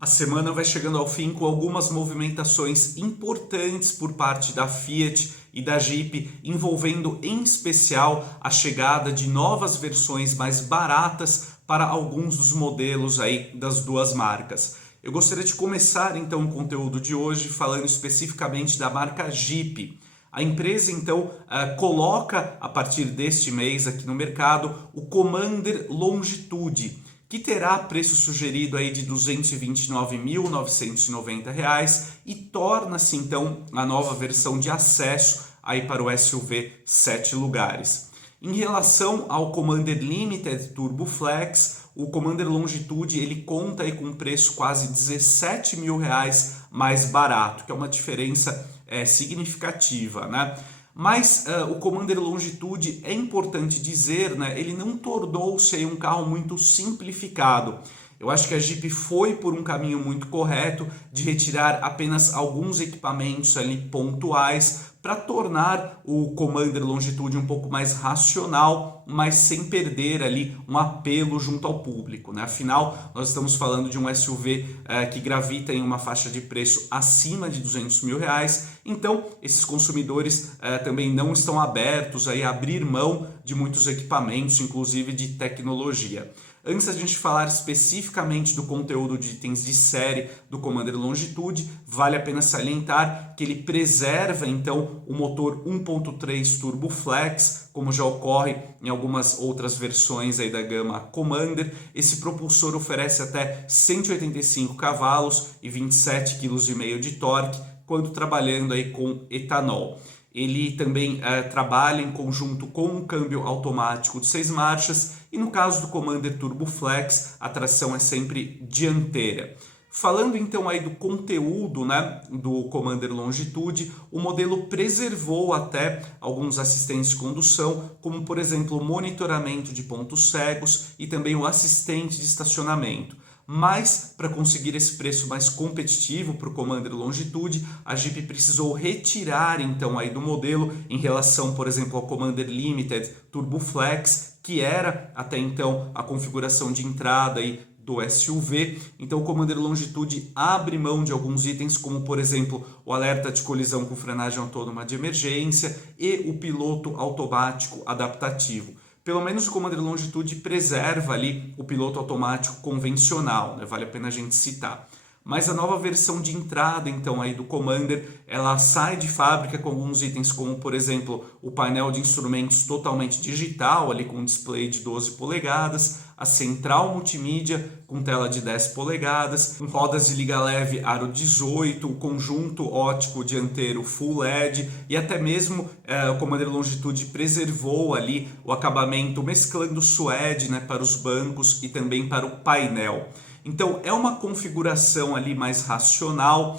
A semana vai chegando ao fim com algumas movimentações importantes por parte da Fiat e da Jeep, envolvendo em especial a chegada de novas versões mais baratas para alguns dos modelos aí das duas marcas. Eu gostaria de começar então o conteúdo de hoje falando especificamente da marca Jeep. A empresa então coloca a partir deste mês aqui no mercado o Commander Longitude, que terá preço sugerido aí de R$ 229.990 e torna-se então a nova versão de acesso aí para o SUV 7 lugares. Em relação ao Commander Limited Turbo Flex, o Commander Longitude ele conta aí com um preço quase R$ 17.000 mais barato, que é uma diferença significativa, né? Mas o Commander Longitude, é importante dizer, né, ele não tornou-se um carro muito simplificado. Eu acho que a Jeep foi por um caminho muito correto de retirar apenas alguns equipamentos ali pontuais para tornar o Commander Longitude um pouco mais racional, mas sem perder ali um apelo junto ao público, né? Afinal, nós estamos falando de um SUV que gravita em uma faixa de preço acima de R$ 200.000, então esses consumidores também não estão abertos aí a abrir mão de muitos equipamentos, inclusive de tecnologia. Antes da gente falar especificamente do conteúdo de itens de série do Commander Longitude, vale a pena salientar que ele preserva então o motor 1.3 Turbo Flex, como já ocorre em algumas outras versões aí da gama Commander. Esse propulsor oferece até 185 cavalos e 27,5 kg de torque, quando trabalhando aí com etanol. Ele também trabalha em conjunto com um câmbio automático de 6 marchas e no caso do Commander Turbo Flex, a tração é sempre dianteira. Falando então aí do conteúdo, né, do Commander Longitude, o modelo preservou até alguns assistentes de condução, como por exemplo o monitoramento de pontos cegos e também o assistente de estacionamento. Mas, para conseguir esse preço mais competitivo para o Commander Longitude, a Jeep precisou retirar então aí do modelo em relação, por exemplo, ao Commander Limited Turbo Flex, que era até então a configuração de entrada aí do SUV. Então o Commander Longitude abre mão de alguns itens, como por exemplo o alerta de colisão com frenagem autônoma de emergência e o piloto automático adaptativo. Pelo menos o Commander Longitude preserva ali o piloto automático convencional, né? Vale a pena a gente citar. Mas a nova versão de entrada, então, aí do Commander, ela sai de fábrica com alguns itens como, por exemplo, o painel de instrumentos totalmente digital, ali com um display de 12 polegadas, a central multimídia com tela de 10 polegadas, com rodas de liga leve aro 18, o conjunto óptico dianteiro Full LED e até mesmo o Commander Longitude preservou ali o acabamento mesclando suede, né, para os bancos e também para o painel. Então é uma configuração ali mais racional,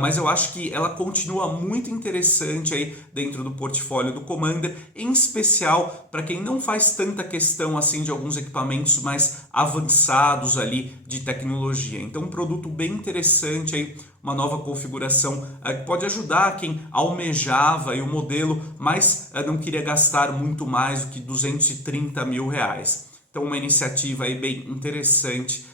mas eu acho que ela continua muito interessante aí dentro do portfólio do Commander, em especial para quem não faz tanta questão assim de alguns equipamentos mais avançados ali de tecnologia. Então um produto bem interessante aí, uma nova configuração que pode ajudar quem almejava aí o modelo, mas não queria gastar muito mais do que R$ 230.000. Então uma iniciativa aí bem interessante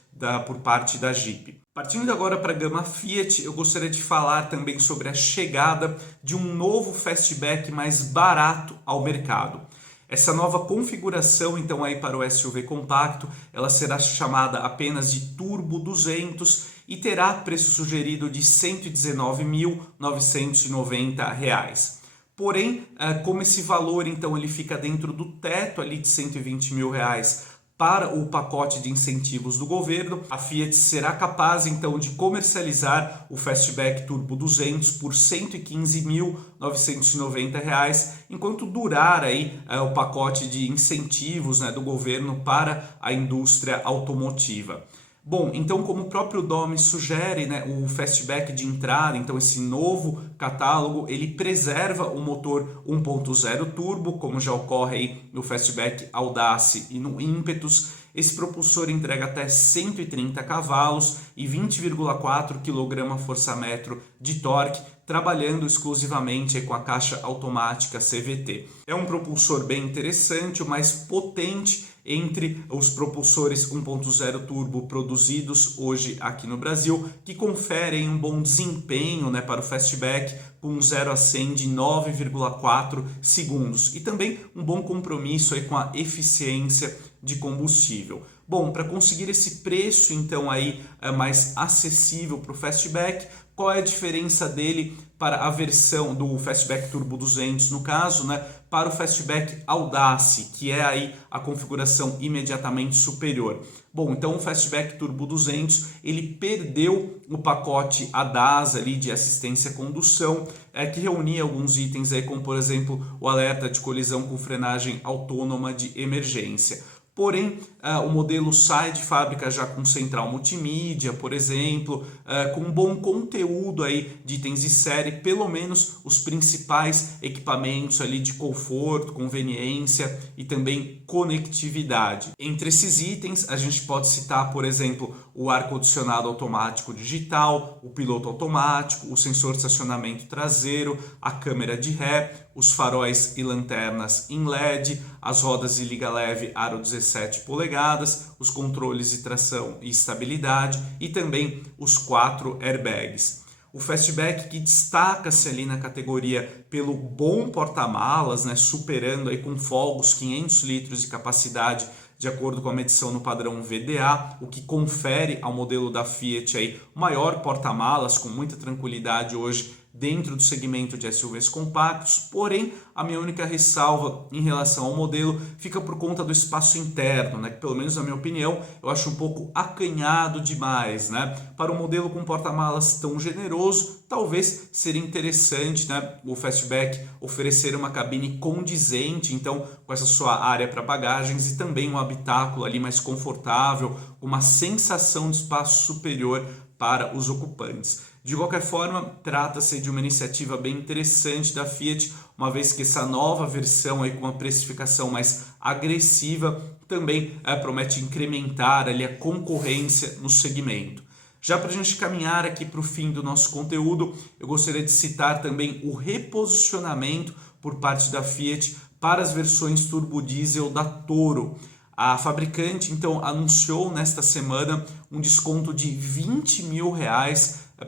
por parte da Jeep. Partindo agora para a gama Fiat, eu gostaria de falar também sobre a chegada de um novo fastback mais barato ao mercado. Essa nova configuração, então, aí para o SUV compacto, ela será chamada apenas de Turbo 200 e terá preço sugerido de R$ 119.990. Porém, como esse valor, então, ele fica dentro do teto ali de R$ 120.000 para o pacote de incentivos do governo, a Fiat será capaz então de comercializar o Fastback Turbo 200 por R$ 115.990, enquanto durar aí o pacote de incentivos, né, do governo para a indústria automotiva. Bom, então como o próprio nome sugere, né, o Fastback de entrada, então esse novo catálogo, ele preserva o motor 1.0 turbo, como já ocorre aí no Fastback Audace e no Impetus. Esse propulsor entrega até 130 cavalos e 20,4 kgfm de torque, trabalhando exclusivamente com a caixa automática CVT. É um propulsor bem interessante, o mais potente entre os propulsores 1.0 turbo produzidos hoje aqui no Brasil, que conferem um bom desempenho, né, para o fastback com 0 a 100 de 9,4 segundos e também um bom compromisso aí com a eficiência de combustível. Bom, para conseguir esse preço então aí mais acessível para o fastback, qual é a diferença dele para a versão do Fastback Turbo 200, no caso, né, para o Fastback Audace, que é aí a configuração imediatamente superior? Bom, então o Fastback Turbo 200, ele perdeu o pacote ADAS ali de assistência à condução, que reunia alguns itens aí, como por exemplo o alerta de colisão com frenagem autônoma de emergência. Porém, o modelo sai de fábrica já com central multimídia, por exemplo, com um bom conteúdo aí de itens de série, pelo menos os principais equipamentos ali de conforto, conveniência e também conectividade. Entre esses itens, a gente pode citar, por exemplo, o ar-condicionado automático digital, o piloto automático, o sensor de estacionamento traseiro, a câmera de ré, os faróis e lanternas em LED, as rodas de liga leve aro 17 polegadas, os controles de tração e estabilidade e também os 4 airbags. O Fastback, que destaca-se ali na categoria pelo bom porta-malas, né, superando aí com folgos 500 litros de capacidade de acordo com a medição no padrão VDA, o que confere ao modelo da Fiat aí maior porta-malas com muita tranquilidade hoje dentro do segmento de SUVs compactos. Porém, a minha única ressalva em relação ao modelo fica por conta do espaço interno, né, que pelo menos na minha opinião eu acho um pouco acanhado demais, né? Para um modelo com porta-malas tão generoso, talvez seria interessante, né, o Fastback oferecer uma cabine condizente, então com essa sua área para bagagens e também um habitáculo ali mais confortável, com uma sensação de espaço superior para os ocupantes. De qualquer forma, trata-se de uma iniciativa bem interessante da Fiat, uma vez que essa nova versão aí com uma precificação mais agressiva também promete incrementar ali a concorrência no segmento. Já para a gente caminhar aqui para o fim do nosso conteúdo, eu gostaria de citar também o reposicionamento por parte da Fiat para as versões turbo diesel da Toro. A fabricante então anunciou nesta semana um desconto de R$20 mil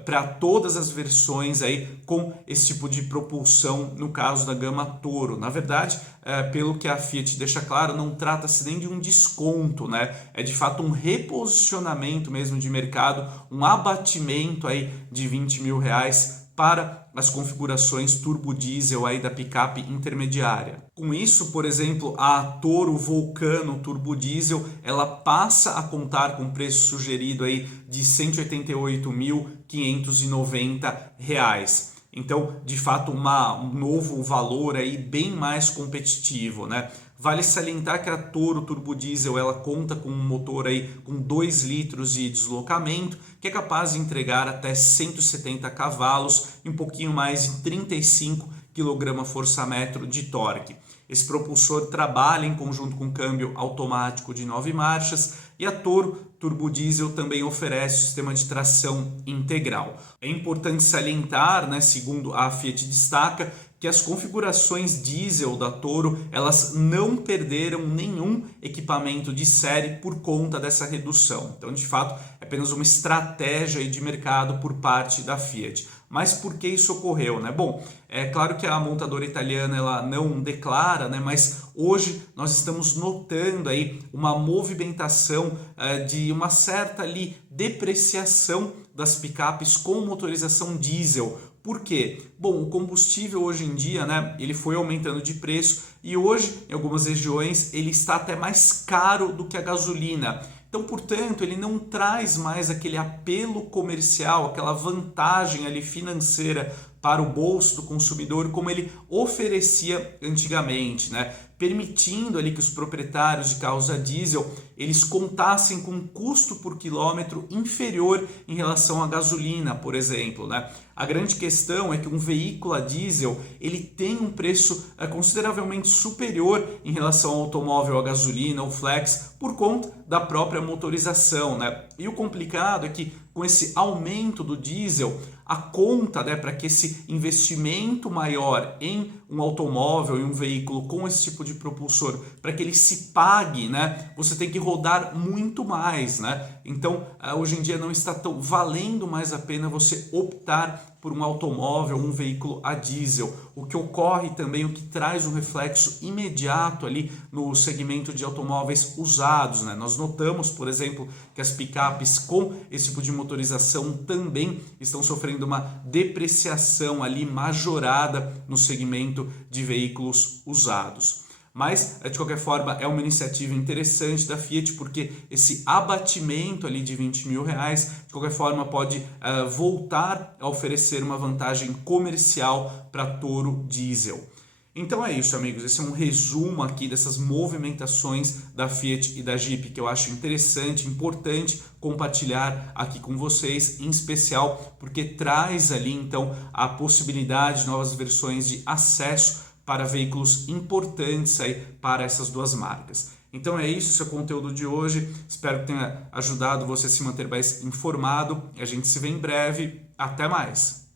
para todas as versões aí com esse tipo de propulsão, no caso da gama Toro. Na verdade, pelo que a Fiat deixa claro, não trata-se nem de um desconto, né? É de fato um reposicionamento mesmo de mercado, um abatimento aí de R$20 mil para as configurações turbo diesel aí da picape intermediária. Com isso, por exemplo, a Toro Vulcano turbo diesel, ela passa a contar com preço sugerido aí de R$ 188.590. Então, de fato, um novo valor aí bem mais competitivo, né? Vale salientar que a Toro Turbo Diesel ela conta com um motor aí com 2 litros de deslocamento, que é capaz de entregar até 170 cavalos e um pouquinho mais de 35 kgfm de torque. Esse propulsor trabalha em conjunto com câmbio automático de 9 marchas e a Toro Turbo Diesel também oferece sistema de tração integral. É importante salientar, né, segundo a Fiat destaca, que as configurações diesel da Toro elas não perderam nenhum equipamento de série por conta dessa redução. Então, de fato, é apenas uma estratégia de mercado por parte da Fiat. Mas por que isso ocorreu, né? Bom, é claro que a montadora italiana ela não declara, né? Mas hoje nós estamos notando aí uma movimentação de uma certa ali depreciação das picapes com motorização diesel. Por quê? Bom, o combustível hoje em dia, né, ele foi aumentando de preço e hoje, em algumas regiões, ele está até mais caro do que a gasolina. Então, portanto, ele não traz mais aquele apelo comercial, aquela vantagem ali financeira para o bolso do consumidor como ele oferecia antigamente, né? Permitindo ali que os proprietários de carros a diesel eles contassem com um custo por quilômetro inferior em relação à gasolina, por exemplo, né? A grande questão é que um veículo a diesel ele tem um preço consideravelmente superior em relação ao automóvel a gasolina ou flex por conta da própria motorização, né? E o complicado é que com esse aumento do diesel, a conta, né, para que esse investimento maior em um automóvel, em um veículo com esse tipo de propulsor, para que ele se pague, né, você tem que rodar muito mais, né? Então, hoje em dia não está tão valendo mais a pena você optar por um automóvel, um veículo a diesel. O que ocorre também, o que traz um reflexo imediato ali no segmento de automóveis usados, né? Nós notamos, por exemplo, que as picapes com esse tipo de motorização também estão sofrendo uma depreciação ali majorada no segmento de veículos usados. Mas, de qualquer forma, é uma iniciativa interessante da Fiat, porque esse abatimento ali de R$20.000, de qualquer forma, pode voltar a oferecer uma vantagem comercial para Toro Diesel. Então é isso, amigos, esse é um resumo aqui dessas movimentações da Fiat e da Jeep que eu acho interessante, importante compartilhar aqui com vocês, em especial porque traz ali então a possibilidade de novas versões de acesso para veículos importantes aí para essas duas marcas. Então é isso, esse é o conteúdo de hoje. Espero que tenha ajudado você a se manter mais informado. A gente se vê em breve. Até mais!